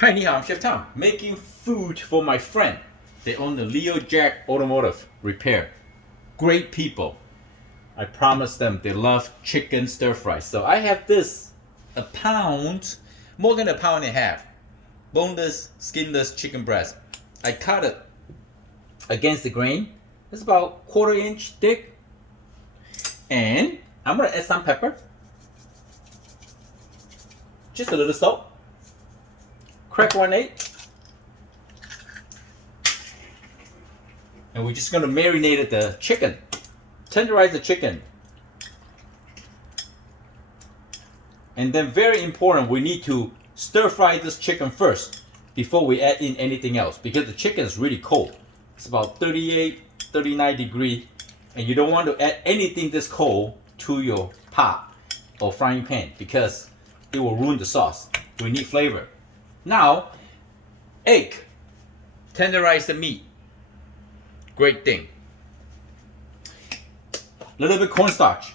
Hi, ni hao, I'm Chef Tom, making food for my friend. They own the Leo Jack Automotive Repair. Great people. I promised them they love chicken stir fry. So I have this, a pound, more than a pound and a half, boneless, skinless chicken breast. I cut it against the grain. It's about 1/4 inch thick. And I'm gonna add some pepper. Just a little salt. Crack 1 egg. And we're just gonna marinate the chicken. Tenderize the chicken. And then very important, we need to stir fry this chicken first before we add in anything else, because the chicken is really cold. It's about 38, 39 degrees, and you don't want to add anything this cold to your pot or frying pan because it will ruin the sauce. We need flavor. Now, egg. Tenderize the meat. Great thing. Little bit cornstarch.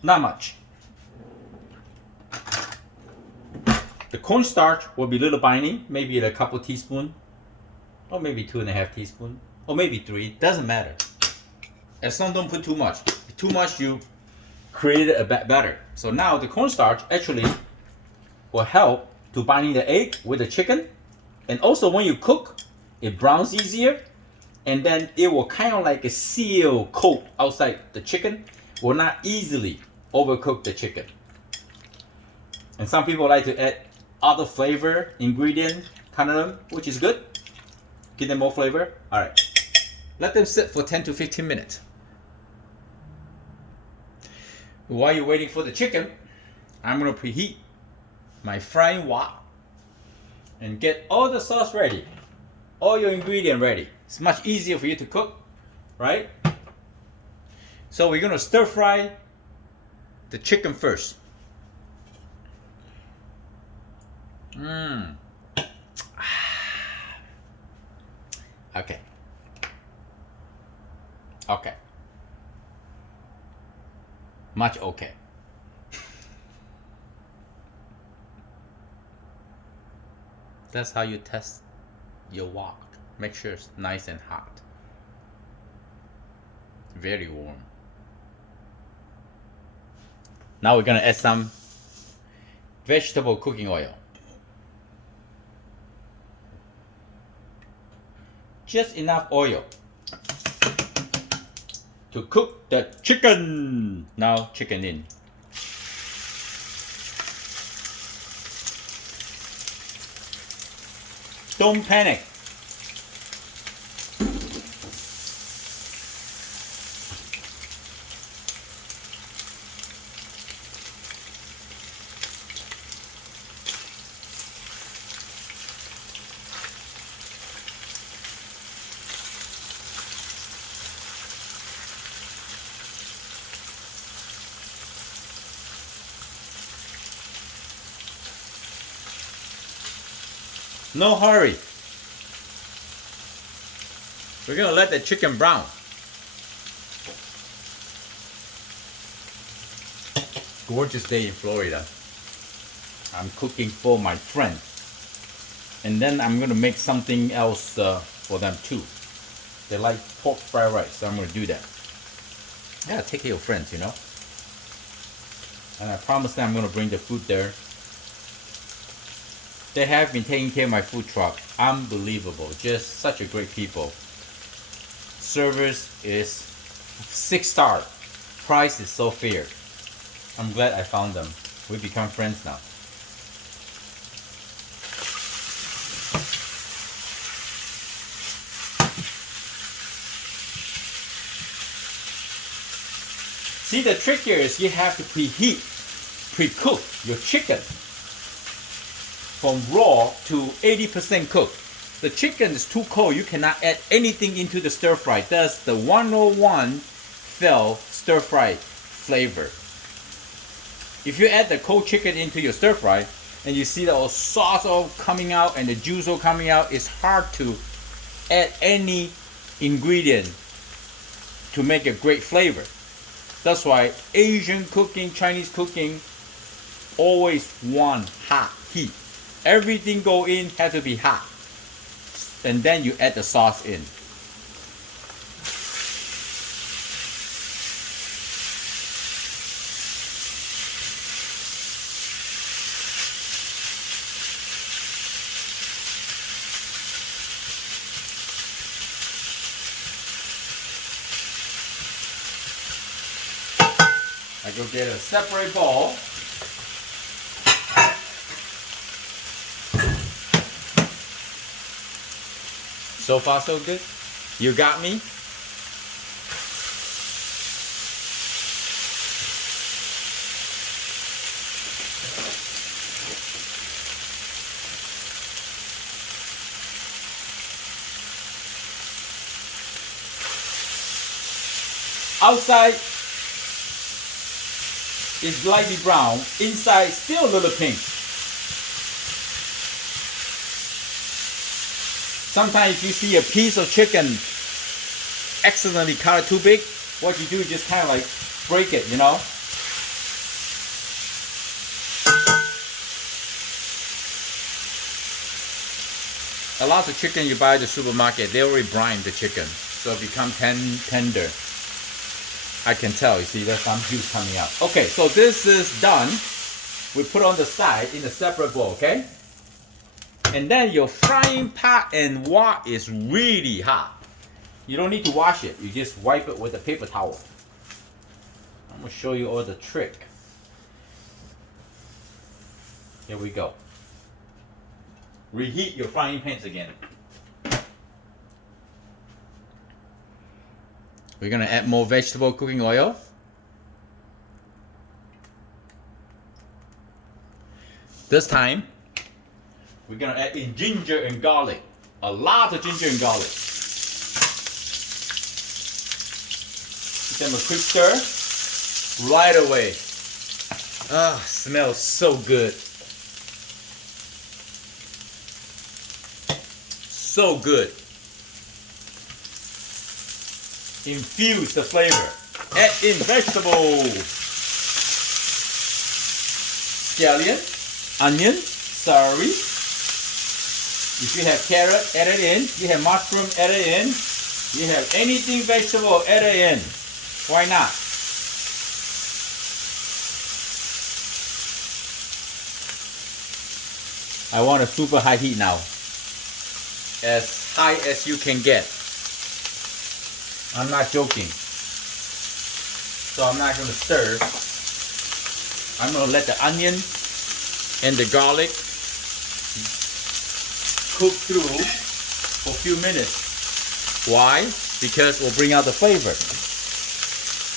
Not much. The cornstarch will be a little binding, maybe a couple teaspoons, or maybe 2.5 teaspoons, or maybe 3. Doesn't matter. As long as don't put too much. Too much, you create a batter. So now the cornstarch actually will help to binding the egg with the chicken, and also when you cook, it browns easier, and then it will kind of like a seal coat outside the chicken, will not easily overcook the chicken. And some people like to add other flavor ingredient, kind of them, which is good. Give them more flavor. All right, let them sit for 10 to 15 minutes. While you're waiting for the chicken, I'm gonna preheat my frying wok and get all the sauce ready, all your ingredient ready. It's much easier for you to cook, right? So we're gonna stir fry the chicken first. Okay. Okay. Much okay. That's how you test your wok. Make sure it's nice and hot. Very warm. Now we're gonna add some vegetable cooking oil. Just enough oil to cook the chicken. Now chicken in. Don't panic. No hurry. We're gonna let the chicken brown. Gorgeous day in Florida. I'm cooking for my friend. And then I'm gonna make something else for them too. They like pork fried rice, so I'm gonna do that. Yeah, take care of your friends, you know. And I promise them I'm gonna bring the food there. They have been taking care of my food truck. Unbelievable. Just such a great people. Service is 6-star. Price is so fair. I'm glad I found them. We become friends now. See, the trick here is you have to preheat, pre-cook your chicken from raw to 80% cooked. The chicken is too cold. You cannot add anything into the stir fry. That's the 101 stir fry flavor. If you add the cold chicken into your stir fry and you see the sauce all coming out and the juice all coming out, it's hard to add any ingredient to make a great flavor. That's why Asian cooking, Chinese cooking always want hot heat. Everything go in has to be hot. And then you add the sauce in. I go get a separate bowl. So far so good. You got me? Outside is lightly brown, inside still a little pink. Sometimes if you see a piece of chicken accidentally cut too big, what you do is just kind of like break it, you know? A lot of chicken you buy at the supermarket, they already brine the chicken, so it becomes tender. I can tell, you see, there's some juice coming out. Okay, so this is done. We put on the side in a separate bowl, okay? And then your frying pot and wok is really hot. You don't need to wash it. You just wipe it with a paper towel. I'm gonna show you all the trick. Here we go. Reheat your frying pans again. We're gonna add more vegetable cooking oil. This time, we're gonna add in ginger and garlic. A lot of ginger and garlic. Give them a quick stir right away. Ah, smells so good. So good. Infuse the flavor. Add in vegetables. Scallion, onion, celery. If you have carrot, add it in. You have mushroom, add it in. You have anything vegetable, add it in. Why not? I want a super high heat now. As high as you can get. I'm not joking. So I'm not going to stir. I'm going to let the onion and the garlic cook through for a few minutes. Why? Because we'll bring out the flavor.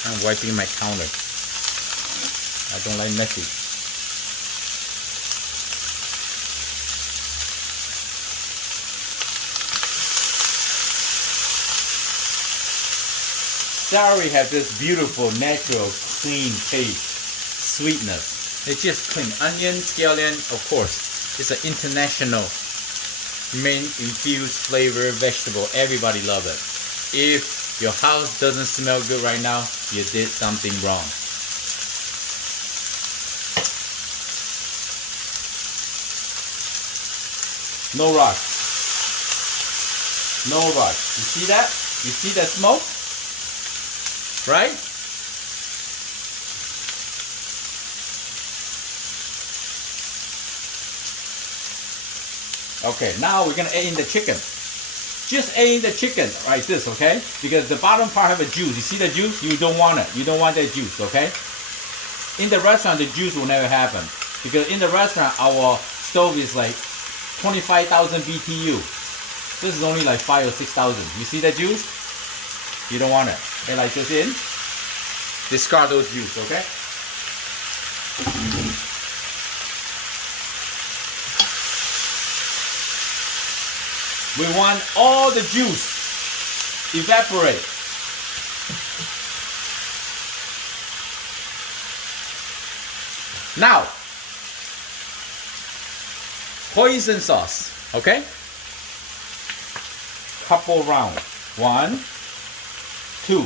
I'm wiping my counter. I don't like messy. Celery has this beautiful, natural, clean taste, sweetness. It's just clean. Onion, scallion, of course. It's an international mint infused flavor vegetable. Everybody loves it. If your house doesn't smell good right now, you did something wrong. No rush. No rush. You see that? You see that smoke? Right? Okay, now we're gonna add in the chicken. Just add in the chicken like this, okay? Because the bottom part have a juice. You see the juice? You don't want it. You don't want that juice, okay? In the restaurant, the juice will never happen. Because in the restaurant, our stove is like 25,000 BTU. This is only like 5,000 or 6,000. You see that juice? You don't want it. Okay, like this in. Discard those juice, okay? We want all the juice evaporate. Now, hoisin sauce, okay? Couple round. 1, 2,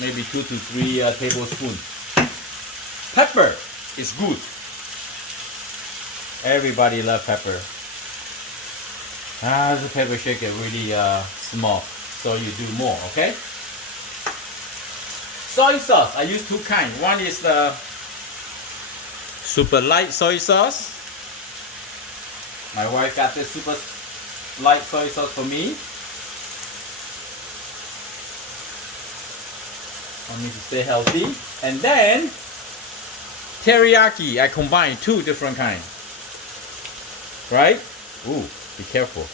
maybe 2 to 3 tablespoons. Pepper is good. Everybody loves pepper. The pepper shaker really small, so you do more, okay? Soy sauce, I use two kinds. One is the super light soy sauce. My wife got this super light soy sauce for me. I need to stay healthy. And then teriyaki, I combine two different kinds. Right? Ooh, be careful.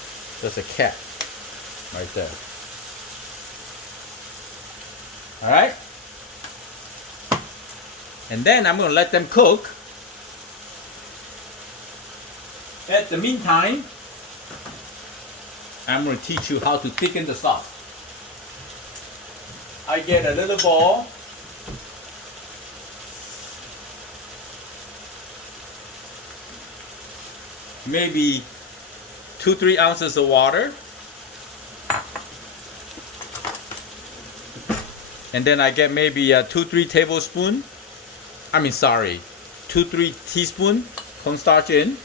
There's a cat right there. Alright? And then I'm going to let them cook. At the meantime, I'm going to teach you how to thicken the sauce. I get a little bowl. Maybe 2-3 ounces of water. And then I get maybe 2-3 tablespoons. 2-3 teaspoons cornstarch in.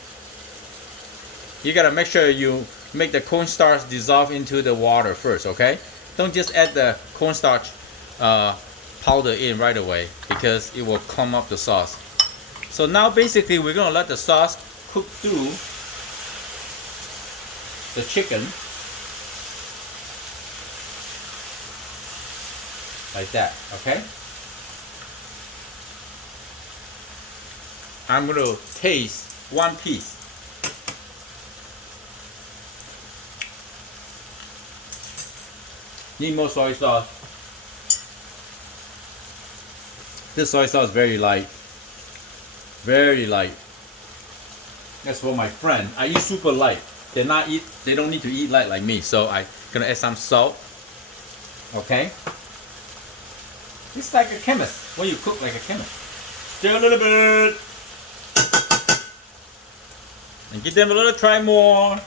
You gotta make sure you make the cornstarch dissolve into the water first, okay? Don't just add the cornstarch powder in right away because it will clump up the sauce. So now basically we're gonna let the sauce cook through the chicken like that, okay? I'm going to taste one piece. Need more soy sauce. This soy sauce is very light. Very light. That's for my friend. I eat super light. They don't need to eat light like me, so I'm gonna add some salt. Okay? It's like a chemist. When you cook like a chemist. Stir a little bit. And give them a little try more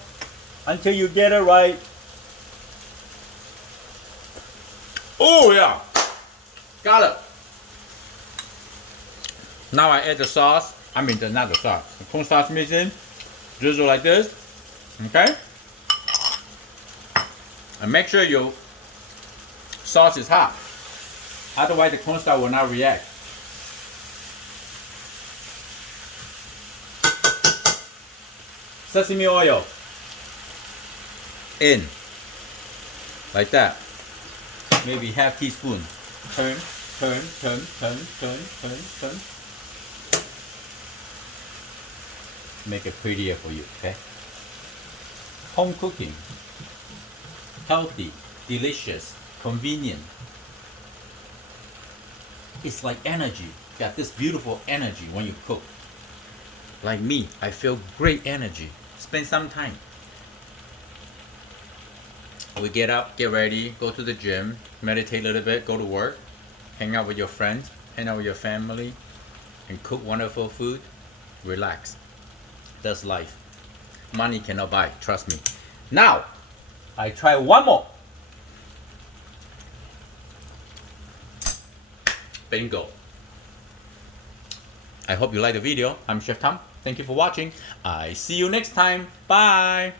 until you get it right. Oh yeah, got it. Now I add the sauce. Not the sauce. The cornstarch mix in. Drizzle like this. Okay. And make sure your sauce is hot. Otherwise, the cornstarch will not react. Sesame oil in like that. Maybe half teaspoon. Turn. Make it prettier for you, okay? Home cooking. Healthy, delicious, convenient. It's like energy. Got this beautiful energy when you cook. Like me, I feel great energy. Spend some time. We get up, get ready, go to the gym, meditate a little bit, go to work, hang out with your friends, hang out with your family, and cook wonderful food. Relax. That's life. Money cannot buy, trust me. Now, I try one more. Bingo. I hope you like the video. I'm Chef Tom. Thank you for watching. I see you next time. Bye.